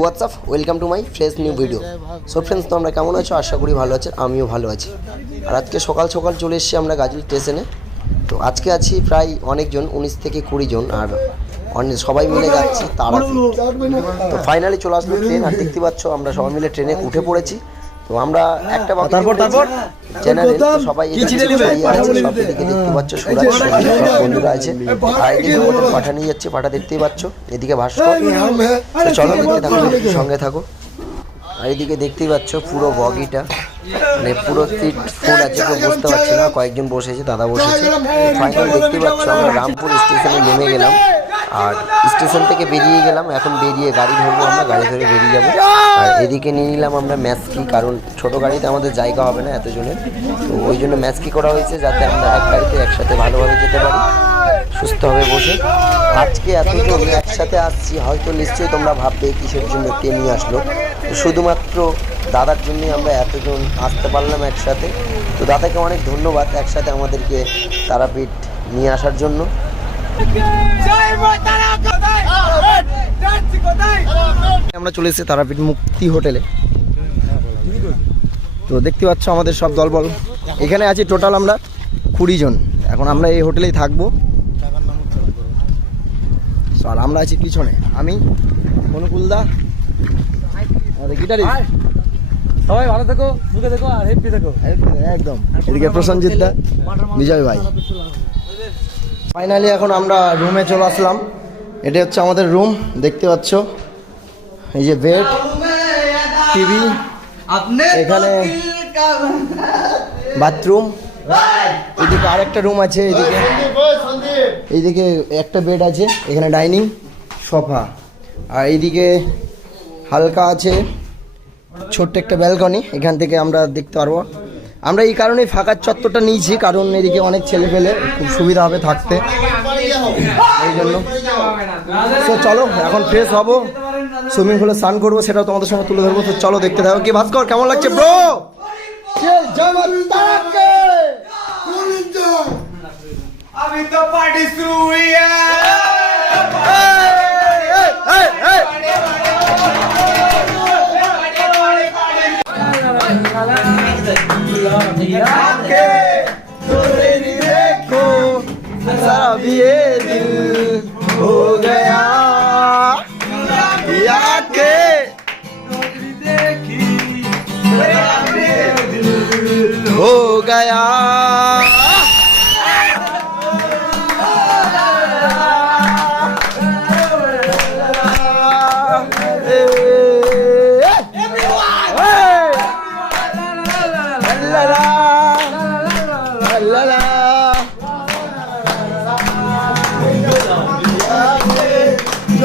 WhatsApp welcome to my fresh new video so friends তোমরা কেমন আছো? আশা করি ভালো আছো আমিও ভালো আছি। আর আজকে সকাল সকাল চলে এসেছি আমরা গাজল স্টেশনে তো আজকে আছি প্রায় অনেকজন উনিশ থেকে কুড়ি জন আর অনেক সবাই মিলে যাচ্ছি তারাপীঠ। তো ফাইনালি চলে আসলো ট্রেন আর দেখতে পাচ্ছ আমরা সবাই মিলে ট্রেনে উঠে পড়েছি। তো আমরা একটা তারপর তারপর? সবাই এদিকে দেখতে পাচ্ছ সুরাজ বন্ধুরা আছে। আর এদিকে আমাদের পাঠা নিয়ে যাচ্ছে পাঠা দেখতেই পাচ্ছ। এদিকে ভাস্কর চলো দেখতে থাকো সঙ্গে থাকো। আর এদিকে দেখতেই পাচ্ছ পুরো বগিটা। মানে পুরো সিট ফুল আছে কেউ বুঝতে পারছি না। কয়েকজন বসেছে দাদা বসেছে। ফাইনাল দেখতেই পাচ্ছ আমরা রামপুর স্টেশনে নেমে গেলাম। আর স্টেশন থেকে বেরিয়ে গেলাম, এখন বেরিয়ে গাড়ি ধরবো আমরা, গাড়ি ধরে বেরিয়ে যাব। আর এদিকে নিয়ে নিলাম আমরা ম্যাচকি কারণ ছোট গাড়িতে আমাদের জায়গা হবে না এতজনের। তো ওই জন্য ম্যাচকি করা হয়েছে যাতে আমরা এক গাড়িতে একসাথে ভালোভাবে যেতে পারি, সুস্থভাবে বসে। আজকে এতজন একসাথে আসছি, হয়তো নিশ্চয়ই তোমরা ভাববে কিসের জন্য কে নিয়ে আসলো। শুধুমাত্র দাদার জন্যই আমরা এতজন আসতে পারলাম একসাথে। তো দাদাকে অনেক ধন্যবাদ একসাথে আমাদেরকে তারাপীঠ নিয়ে আসার জন্য। আমরা চলে এসেছি তারাপীঠ মুক্তি হোটেলে। তো দেখতে পাচ্ছ আমাদের সব দলবল। এখানে আছি টোটাল আমরা কুড়ি জন। এখন আমরা এই হোটেলেই থাকব। আর আমরা আছি পিছনে। আমি অনুকূলদা আমাদের গিটারি সবাই ভালো থেকো সুখে থেকো আর হ্যাপি থেকো। একদম। এদিকে প্রসঞ্জিৎ দা বিজয় ভাই। ফাইনালি এখন আমরা রুমে চলে আসলাম। এটা হচ্ছে আমাদের রুম দেখতে পাচ্ছ। এই যে বেড টিভি এখানে বাথরুম এদিকে আরেকটা রুম আছে, এদিকে। এইদিকে একটা বেড আছে, এখানে ডাইনিং সোফা আর এইদিকে হালকা আছে, ছোট্ট একটা ব্যালকনি এখান থেকে আমরা দেখতে পারব। আমরা এই কারণে ফাঁকার চত্বরটা নিয়েছি, কারণ এদিকে অনেক ছেলে পেলে খুব সুবিধা হবে থাকতে। এই জন্য। সো চলো, এখন ফ্রেশ হব সুইমিং পুলে স্নান করব, সেটাও তোমাদের সঙ্গে তুলে ধরবো। তো চলো, দেখতে থাকো। কি ভাস্কর, কেমন লাগছে ব্রো আমি তো পার্টি শুরু হইয়া सारा ये दिल हो गया। याद के देखी दिल हो गया।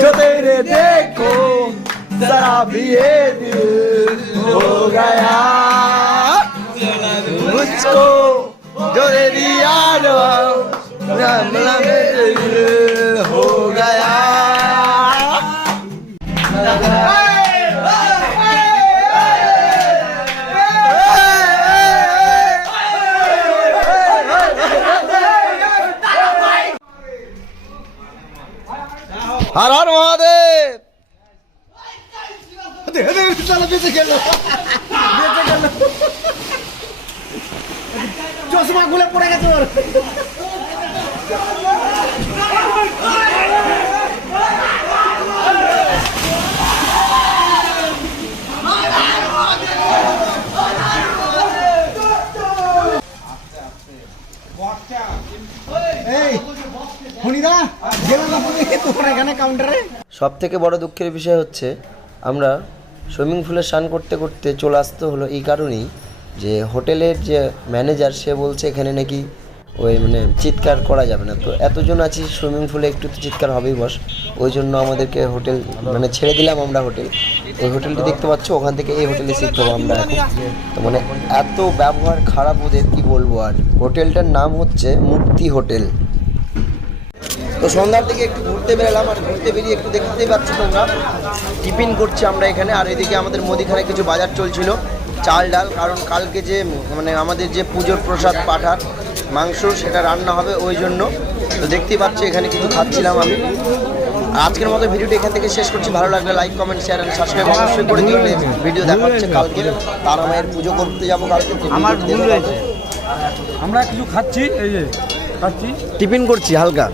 जो तेरे देखो जरा भी ये दिल हो गया मुझको जो तेरी याद हो गया হর হর মহাদেব। চশমা গুলে পড়ে গেছে ওর এই ফণিদা গেলাম না তোমার এখানে কাউন্টারে সব থেকে বড় দুঃখের বিষয় হচ্ছে, আমরা সুইমিং পুলে স্নান করতে করতে চলে আসতে হলো এই কারণেই যে হোটেলের যে ম্যানেজার, সে বলছে এখানে নাকি ওই মানে চিৎকার করা যাবে না। তো এতজন আছি সুইমিং পুলে, একটু তো চিৎকার হবেই বস। ওই জন্য আমাদেরকে হোটেল মানে ছেড়ে দিলাম আমরা হোটেল। ওই হোটেলটি দেখতে পাচ্ছ, ওখান থেকে এই হোটেলে শিখতে হব আমরা এখন। তো মানে এত ব্যবহার খারাপ ওদের, কি বলব আর। হোটেলটার নাম হচ্ছে মূর্তি হোটেল। তো সন্ধ্যার দিকে একটু ঘুরতে বেরোলাম আর ঘুরতে বেরিয়ে একটু দেখতেই পাচ্ছ তোমরা। টিফিন করছি আমরা এখানে আর এদিকে আমাদের মুদিখানে কিছু বাজার চলছিল, চাল ডাল, কারণ কালকে যে মানে আমাদের যে পুজোর প্রসাদ পাঠার মাংস সেটা রান্না হবে ওই জন্য। তো দেখতেই পাচ্ছি এখানে কিছু খাচ্ছিলাম আমি। আজকের মতো ভিডিওটি এখান থেকে শেষ করছি। ভালো লাগলে like comment share and subscribe অবশ্যই করে দিও। ভিডিও দেখা হচ্ছে কালকে। তারা মায়ের পুজো করতে যাব কালকে। আমার আমরা কিছু খাচ্ছি, এই যে। খাচ্ছি। টিফিন করছি হালকা?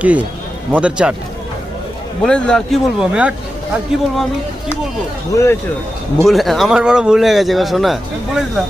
কি? মদের চাট? বলে দিলে আর কি বলব আমি আর আর কি বলব আমি? কি বলব? ভুল হয়েছে। ভুলে আমার বড় ভুল হয়ে গেছে শোনা। বলে দিলাম।